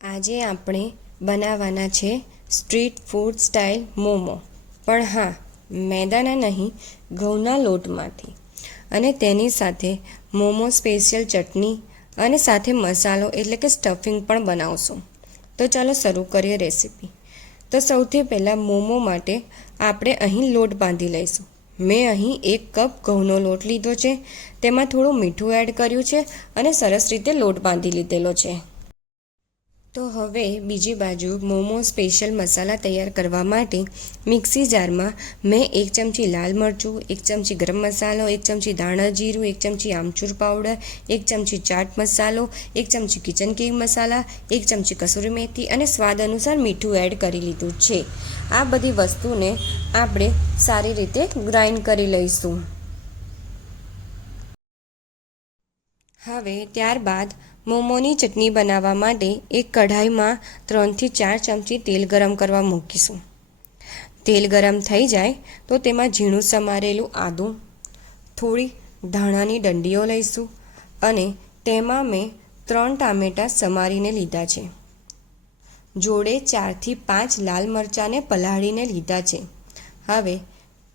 આજે આપણે બનાવવાના છે સ્ટ્રીટ ફૂડ સ્ટાઇલ મોમો, પણ હા, મેદાના નહીં, ઘઉંના લોટમાંથી. અને તેની સાથે મોમો સ્પેશિયલ ચટણી અને સાથે મસાલો એટલે કે સ્ટફિંગ પણ બનાવશું. તો ચાલો શરૂ કરીએ રેસીપી. તો સૌથી પહેલાં મોમો માટે આપણે અહીં લોટ બાંધી લઈશું. મેં અહીં 1 કપ ઘઉંનો લોટ લીધો છે, તેમાં થોડું મીઠું એડ કર્યું છે અને સરસ રીતે લોટ બાંધી લીધેલો છે. તો હવે બીજી બાજુ મોમો સ્પેશિયલ મસાલા તૈયાર કરવા માટે મિક્સી જારમાં મેં 1 ચમચી લાલ મરચું, 1 ચમચી ગરમ મસાલો, 1 ચમચી ધાણા જીરું, 1 ચમચી આમચૂર પાવડર, 1 ચમચી ચાટ મસાલો, 1 ચમચી કિચન કિંગ મસાલા, 1 ચમચી કસૂરી મેથી અને સ્વાદ અનુસાર મીઠું એડ કરી લીધું છે. આ બધી વસ્તુને આપણે સારી રીતે ગ્રાઇન્ડ કરી લઈશું. હવે ત્યારબાદ મોમોની ચટણી બનાવવા માટે એક કઢાઈમાં 3 થી 4 ચમચી તેલ ગરમ કરવા મૂકીશું. તેલ ગરમ થઈ જાય તો તેમાં ઝીણું સમારેલું આદું, થોડી ધાણાની ડંડીઓ લઈશું અને તેમાં મેં 3 ટામેટાં સમારીને લીધા છે. જોડે 4 થી 5 લાલ મરચાંને પલાળીને લીધા છે. હવે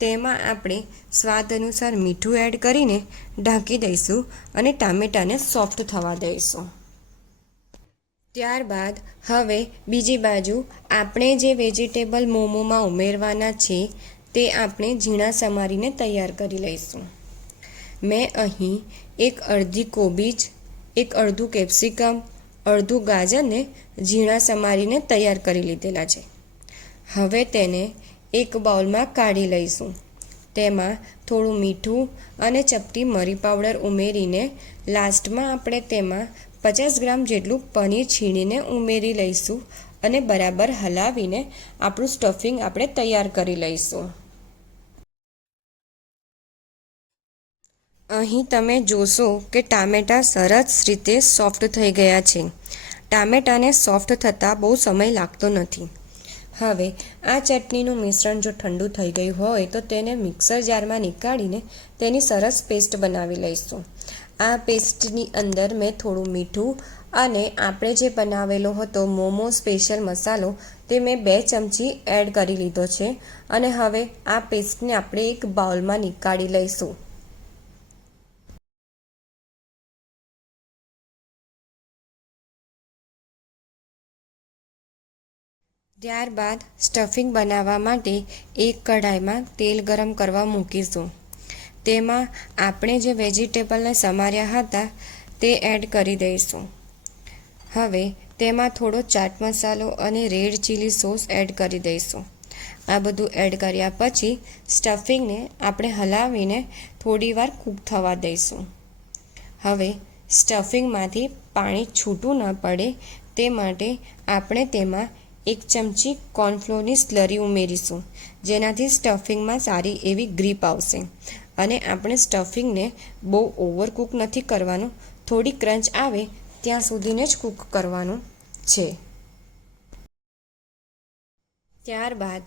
તેમાં આપણે સ્વાદ અનુસાર મીઠું એડ કરીને ઢાંકી દઈશું અને ટામેટાને સોફ્ટ થવા દઈશું. ત્યારબાદ હવે બીજી બાજુ આપણે જે વેજીટેબલ મોમોમાં ઉમેરવાના છે તે આપણે ઝીણા સમારીને તૈયાર કરી લઈશું. મેં અહીં એક અડધી કોબીજ, એક અડધું કેપ્સિકમ, અડધું ગાજરને ઝીણા સમારીને તૈયાર કરી લીધેલા છે. હવે તેને એક બાઉલમાં કાઢી લઈશું. તેમાં થોડું મીઠું અને ચપટી મરી પાવડર ઉમેરીને લાસ્ટમાં આપણે તેમાં 50 ગ્રામ જેટલું પનીર છીણીને ઉમેરી લઈશું અને બરાબર હલાવીને આપણું સ્ટફિંગ આપણે તૈયાર કરી લઈશું. અહીં તમે જોશો કે ટામેટાં સરસ રીતે સોફ્ટ થઈ ગયા છે. ટામેટાને સોફ્ટ થતાં બહુ સમય લાગતો નથી. હવે આ ચટણીનું મિશ્રણ જો ઠંડુ થઈ ગયું હોય તો તેને મિક્સર જારમાં નીકાળીને તેની સરસ પેસ્ટ બનાવી લઈશું. આ પેસ્ટની અંદર મેં થોડું મીઠું અને આપણે જે બનાવેલો હતો મોમો સ્પેશિયલ મસાલો તે મેં 2 ચમચી એડ કરી લીધો છે અને હવે આ પેસ્ટને આપણે એક બાઉલમાં નીકાળી લઈશું. ત્યારબાદ સ્ટફિંગ બનાવવા માટે એક કઢાઈમાં તેલ ગરમ કરવા મૂકીશું. તેમાં આપણે જે વેજીટેબલને સમાર્યા હતા તે એડ કરી દઈશું. હવે તેમાં થોડો ચાટ મસાલો અને રેડ ચીલી સોસ એડ કરી દઈશું. આ બધું એડ કર્યા પછી સ્ટફિંગને આપણે હલાવીને થોડીવાર કૂક થવા દઈશું. હવે સ્ટફિંગમાંથી પાણી છૂટું ન પડે તે માટે આપણે તેમાં 1 ચમચી કોર્નફ્લોરની સ્લરી ઉમેરીશું, જેનાથી સ્ટફિંગમાં સારી એવી ગ્રીપ આવશે. અને આપણે સ્ટફિંગને બહુ ઓવરકૂક નથી કરવાનું, થોડી ક્રંચ આવે ત્યાં સુધીને જ કૂક કરવાનું છે. ત્યારબાદ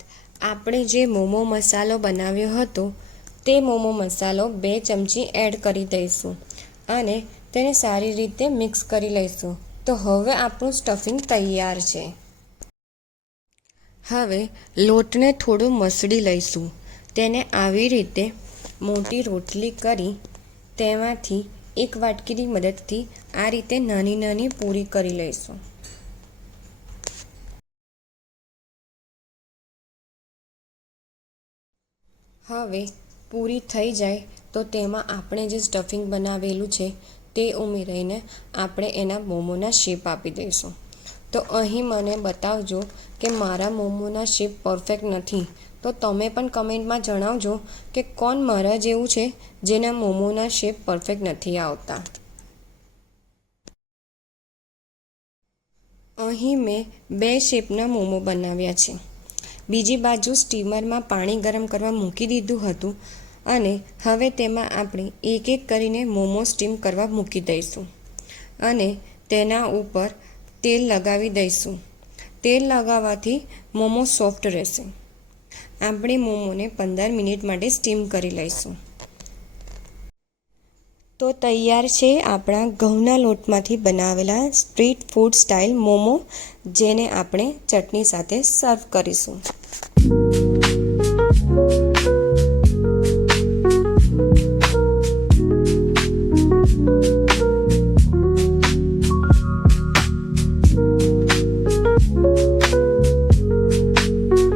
આપણે જે મોમો મસાલો બનાવ્યો હતો તે મોમો મસાલો 2 ચમચી એડ કરી દઈશું અને તેને સારી રીતે મિક્સ કરી લઈશું. તો હવે આપણું સ્ટફિંગ તૈયાર છે. હવે લોટને થોડો મસળી લઈશું. તેને આવી રીતે મોટી રોટલી કરી તેમાંથી એક વાટકીની મદદથી આ રીતે નાની નાની પૂરી કરી લઈશું. હવે પૂરી થઈ જાય તો તેમાં આપણે જે સ્ટફિંગ બનાવેલું છે તે ઉમેરીને આપણે એના મોમોના શેપ આપી દઈશું. તો અહીં મને બતાવજો કે મારા મોમોના શેપ પરફેક્ટ નથી, તો તમે પણ કમેન્ટમાં જણાવજો કે કોણ મારા જેવું છે જેના મોમોના શેપ પરફેક્ટ નથી આવતા. અહીં મેં 2 શેપના મોમો બનાવ્યા છે. બીજી બાજુ સ્ટીમરમાં પાણી ગરમ કરવા મૂકી દીધું હતું અને હવે તેમાં આપણે એક એક કરીને મોમો સ્ટીમ કરવા મૂકી દઈશું અને તેના ઉપર તેલ લગાવી દઈશું. તેલ લગાવવાથી મોમો સોફ્ટ રહેશે. આપણે મોમોને 15 મિનિટ માટે સ્ટીમ કરી લઈશું. તો તૈયાર છે આપણા ઘઉંના લોટમાંથી બનાવેલા સ્ટ્રીટ ફૂડ સ્ટાઇલ મોમો, જેને આપણે ચટણી સાથે સર્વ કરીશું.